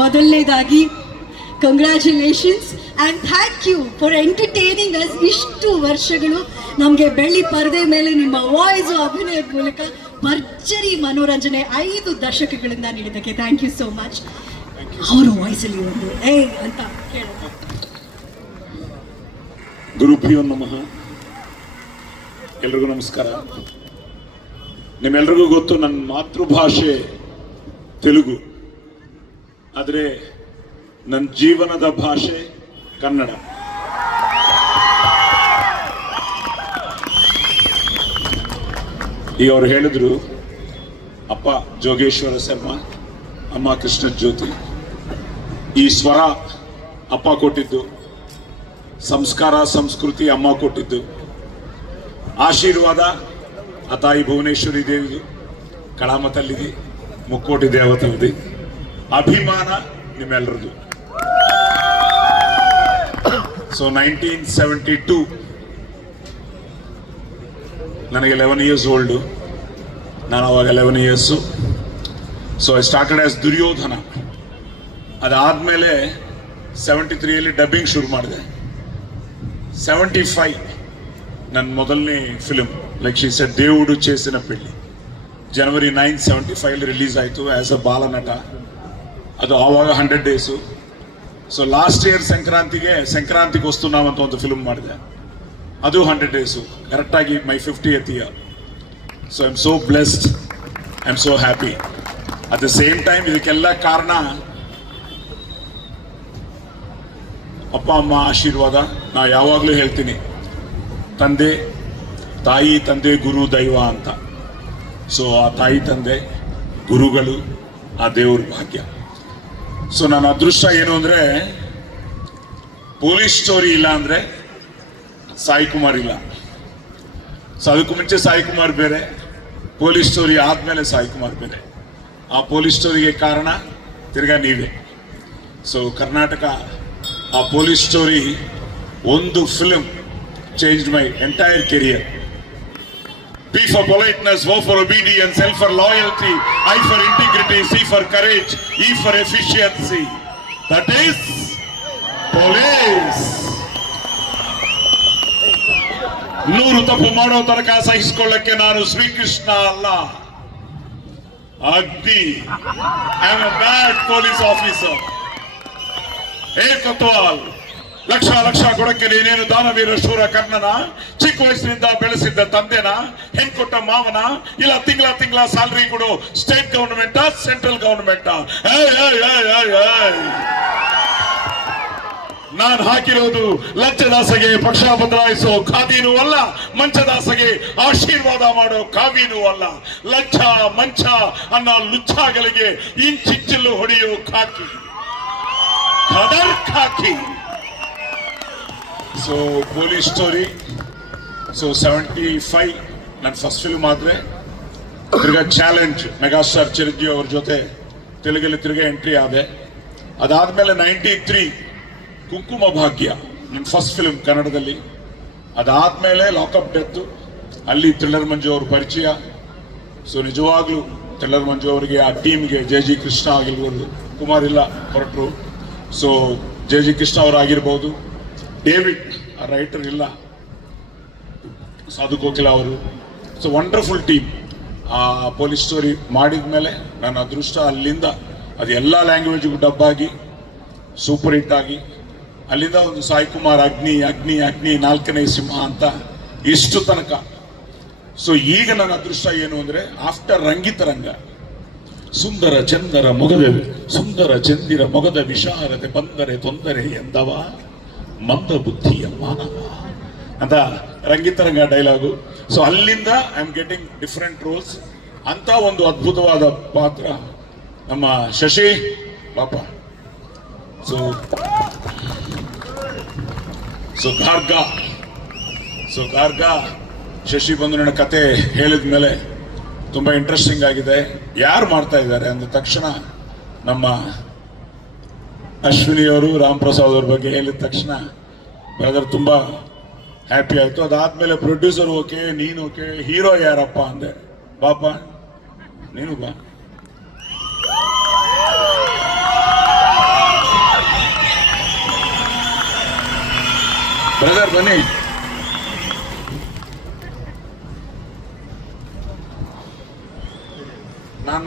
ಮೊದಲನೇದಾಗಿ congratulations and thank you for entertaining us ಇಷ್ಟು ವರ್ಷಗಳು. ನಮಗೆ ಬೆಳ್ಳಿ ಪರದೆ ಮೇಲೆ ನಿಮ್ಮ ವಾಯ್ಸ್ ಅಭಿನಯದ ಮೂಲಕ ಭರ್ಜರಿ ಮನೋರಂಜನೆ ಐದು ದಶಕಗಳಿಂದ ನೀಡಿದ್ದಕ್ಕೆ ಥ್ಯಾಂಕ್ ಯು ಸೋ ಮಚ್ ಅವರ ವಾಯ್ಸಲ್ಲಿ ಒಂದು, ಏ ಅಂತ ಕೇಳೋದು ಗುರುಭ್ಯೋ ನಮಃ. ಎಲ್ರಿಗೂ ನಮಸ್ಕಾರ. ನಿಮ್ಮೆಲ್ರಿಗೂ ಗೊತ್ತು, ನನ್ನ ಮಾತೃಭಾಷೆ ತೆಲುಗು. ಆದರೆ ನನ್ನ ಜೀವನದ ಭಾಷೆ ಕನ್ನಡ. ಈ ಅವ್ರು ಹೇಳಿದ್ರು, ಅಪ್ಪ ಜೋಗೇಶ್ವರ ಶರ್ಮ, ಅಮ್ಮ ಕೃಷ್ಣ ಜ್ಯೋತಿ, ಈ ಸ್ವರ ಅಪ್ಪ ಕೊಟ್ಟಿದ್ದು, ಸಂಸ್ಕಾರ, ಸಂಸ್ಕೃತಿ ಅಮ್ಮ ಕೊಟ್ಟಿದ್ದು, ಆಶೀರ್ವಾದ ಆ ತಾಯಿ ಭುವನೇಶ್ವರಿ ದೇವಿದು, ಕಳಾಮತಲ್ಲಿದೆ, ಮುಕ್ಕೋಟಿ ದೇವತಲ್ಲಿದೆ ಅಭಿಮಾನ ನಿಮ್ಮೆಲ್ಲರದು ಸೊ ನೈನ್ಟೀನ್ ಸೆವೆಂಟಿ ಟೂ ನನಗೆ ಲೆವೆನ್ ಇಯರ್ಸ್ ಓಲ್ಡು ನಾನು ಅವಾಗ eleven years so I started as Duryodhana ಅದಾದಮೇಲೆ ಸೆವೆಂಟಿ ತ್ರೀಯಲ್ಲಿ ಡಬ್ಬಿಂಗ್ ಶುರು ಮಾಡಿದೆ. ಸೆವೆಂಟಿ ಫೈವ್ ನನ್ನ ಮೊದಲನೇ ಫಿಲಿಮ್ ಲೈಕ್ ಶಿ set Devudu Chesina Pelli. January nine seventy five release ಆಯಿತು ಆ್ಯಸ್ ಅ ಬಾಲನಟ. ಅದು ಆವಾಗ hundred days so last year ಸಂಕ್ರಾಂತಿಗೆ ಸಂಕ್ರಾಂತಿಗೆ ಅಂತ ಒಂದು ಫಿಲ್ಮ್ ಮಾಡಿದೆ. ಅದು ಹಂಡ್ರೆಡ್ ಡೇಸು ಕರೆಕ್ಟಾಗಿ my fiftieth so I am so blessed I am so happy at the same time ಇದಕ್ಕೆಲ್ಲ ಕಾರಣ, ಅಪ್ಪ, ಅಮ್ಮ ಆಶೀರ್ವಾದ. ನಾ ಯಾವಾಗಲೂ ಹೇಳ್ತೀನಿ, ತಂದೆ, ತಾಯಿ, ತಂದೆ, ಗುರು, ದೈವ ಅಂತ. ಸೊ ಆ ತಾಯಿ, ತಂದೆ, ಗುರುಗಳು, ಆ ದೇವ್ರ ಭಾಗ್ಯ. ಸೊ ನನ್ನ ಅದೃಷ್ಟ ಏನು ಅಂದರೆ ಪೊಲೀಸ್ ಸ್ಟೋರಿ ಇಲ್ಲ ಅಂದರೆ ಸಾಯಿ ಕುಮಾರ್ ಇಲ್ಲ. ಸೊ ಅದಕ್ಕೂ ಮುಂಚೆ ಸಾಯಿ ಕುಮಾರ್ ಬೇರೆ ಪೊಲೀಸ್ ಸ್ಟೋರಿ ಆದಮೇಲೆ ಸಾಯಿ ಕುಮಾರ್ ಬೇರೆ. ಆ ಪೊಲೀಸ್ ಸ್ಟೋರಿಗೆ ಕಾರಣ ತಿರ್ಗಾ ನೀವೇ. ಸೊ ಕರ್ನಾಟಕ, ಆ ಪೊಲೀಸ್ ಸ್ಟೋರಿ ಒಂದು film change my entire career P for politeness, O for obedience, L for loyalty, I for integrity, C for courage, E for efficiency. That is police. ನೂರು ತಪ್ಪು ಮಾಡೋ ತನಕ ಸಹಿಸಿಕೊಳ್ಳಕ್ಕೆ ನಾನು ಶ್ರೀಕೃಷ್ಣ ಅಲ್ಲ Agni I am a bad police officer ಏಕತ್ವಾಲ್ ಲಕ್ಷ ಲಕ್ಷ ಕೊಡಕ್ಕೆ ನೀನೇನು ದಾನವೀರ ಶೂರ ಕರ್ಣನ? ಚಿಕ್ಕ ವಯಸ್ಸಿನಿಂದ ಬೆಳೆಸಿದ್ದ ತಂದೆನ? ಹೆಣ್ಕೊಟ್ಟ ಮಾವನ? ಇಲ್ಲ ತಿಂಗಳ ತಿಂಗಳ ಸ್ಯಾಲ್ರಿ ಕೊಡು. ಸ್ಟೇಟ್ ಗವರ್ಮೆಂಟ್ ಸೆಂಟ್ರಲ್ ಗವರ್ನಮೆಂಟ್ ನಾನ್ ಹಾಕಿರೋದು ಲಂಚದಾಸಗೆ ಪಕ್ಷ ಬದಲಾಯಿಸೋ ಖಾದಿನೂ ಅಲ್ಲ, ಮಂಚದಾಸಗೆ ಆಶೀರ್ವಾದ ಮಾಡೋ ಕಾವಿನೂ ಅಲ್ಲ. ಲಂಚ ಮಂಚ ಅನ್ನೋ ಲುಚ್ಚಾಗಲಿಗೆ ಇಂಚಿಚ್ಚಲು ಹೊಡೆಯೋ ಖಾಕಿ. ಖಾಕಿ. So police story so seventy five ನನ್ನ ಫಸ್ಟ್ ಫಿಲ್ಮ್ ಆದರೆ ತಿರ್ಗಾ ಚಾಲೆಂಜ್ ಮೆಗಾಸ್ಟಾರ್ ಚಿರಂಜೀವಿ ಅವ್ರ ಜೊತೆ ತೆಲುಗಲ್ಲಿ ತಿರ್ಗಾ ಎಂಟ್ರಿ ಆದೆ. ಅದಾದಮೇಲೆ ನೈಂಟಿ ತ್ರೀ ಕುಂಕುಮ ಭಾಗ್ಯ ನನ್ನ ಫಸ್ಟ್ ಫಿಲ್ಮ್ ಕನ್ನಡದಲ್ಲಿ. ಅದಾದಮೇಲೆ ಲಾಕಪ್ ಡೆತ್ತು ಅಲ್ಲಿ ಥ್ರಿಲ್ಲರ್ ಮಂಜು ಅವ್ರ ಪರಿಚಯ. ಸೊ ನಿಜವಾಗ್ಲೂ ಥ್ರಿಲ್ಲರ್ ಮಂಜು ಅವರಿಗೆ ಆ ಟೀಮ್ಗೆ ಜೆ ಜಿ ಕೃಷ್ಣ ಆಗಿರ್ಬೋದು. ಕುಮಾರ್ ಇಲ್ಲ ಹೊರಟರು ಸೊ ಜೆ ಜಿ ಕೃಷ್ಣ ಅವರಾಗಿರ್ಬೋದು. ಡೇವಿಡ್ ಆ ರೈಟರ್ ಇಲ್ಲ. ಸಾಧು ಕೋಕಿಲ ಅವರು. ಸೊ ವಂಡರ್ಫುಲ್ ಟೀಮ್ ಆ ಪೊಲೀಸ್ ಸ್ಟೋರಿ ಮಾಡಿದ ಮೇಲೆ ನನ್ನ ಅದೃಷ್ಟ ಅಲ್ಲಿಂದ ಅದು ಎಲ್ಲ ಲ್ಯಾಂಗ್ವೇಜ್ಗೂ ಡಬ್ ಆಗಿ ಸೂಪರ್ ಹಿಟ್ ಆಗಿ, ಅಲ್ಲಿಂದ ಒಂದು ಸಾಯಿ ಕುಮಾರ್ ಅಗ್ನಿ ಅಗ್ನಿ ಅಗ್ನಿ ನಾಲ್ಕನೇ ಸಿಂಹ ಅಂತ ಇಷ್ಟು ತನಕ. ಸೊ ಈಗ ನನ್ನ ಅದೃಷ್ಟ ಏನು ಅಂದರೆ ಆಫ್ಟರ್ ರಂಗಿತರಂಗ ಸುಂದರ ಚಂದರ ಮೊಗದ, ಸುಂದರ ಚಂದಿರ ಮೊಗದ ವಿಶಾರತೆ ಬಂದರೆ ತೊಂದರೆ ಎಂದವ. ಮಂದ ಬುದ್ಧಿಯ ಮಾನವ ಅಂತ ರಂಗಿತರಂಗ ಡೈಲಾಗು. ಸೊ ಅಲ್ಲಿಂದ I am getting different roles ಅಂತ ಒಂದು ಅದ್ಭುತವಾದ ಪಾತ್ರ ನಮ್ಮ ಶಶಿ ಪಾಪ. So so Garga. So Garga, Shashi ಬಂದು ನನ್ನ ಕತೆ ಹೇಳಿದ ಮೇಲೆ ತುಂಬ ಇಂಟ್ರೆಸ್ಟಿಂಗ್ ಆಗಿದೆ. ಯಾರು ಮಾಡ್ತಾ ಇದ್ದಾರೆ ಅಂದ ತಕ್ಷಣ ನಮ್ಮ ಅಶ್ವಿನಿಯವರು ರಾಮ್ ಪ್ರಸಾದ್ ಅವ್ರ ಬಗ್ಗೆ ಹೇಳಿದ ತಕ್ಷಣ ಬ್ರದರ್ ತುಂಬ ಹ್ಯಾಪಿ ಆಯಿತು. ಅದಾದಮೇಲೆ ಪ್ರೊಡ್ಯೂಸರ್ ಓಕೆ, ನೀನು ಓಕೆ ಹೀರೋ ಯಾರಪ್ಪ ಅಂದೆ. ಬಾಪ ನೀನು ಬಾ. ಬ್ರದರ್ ಬನ್ನಿ. ನಾನು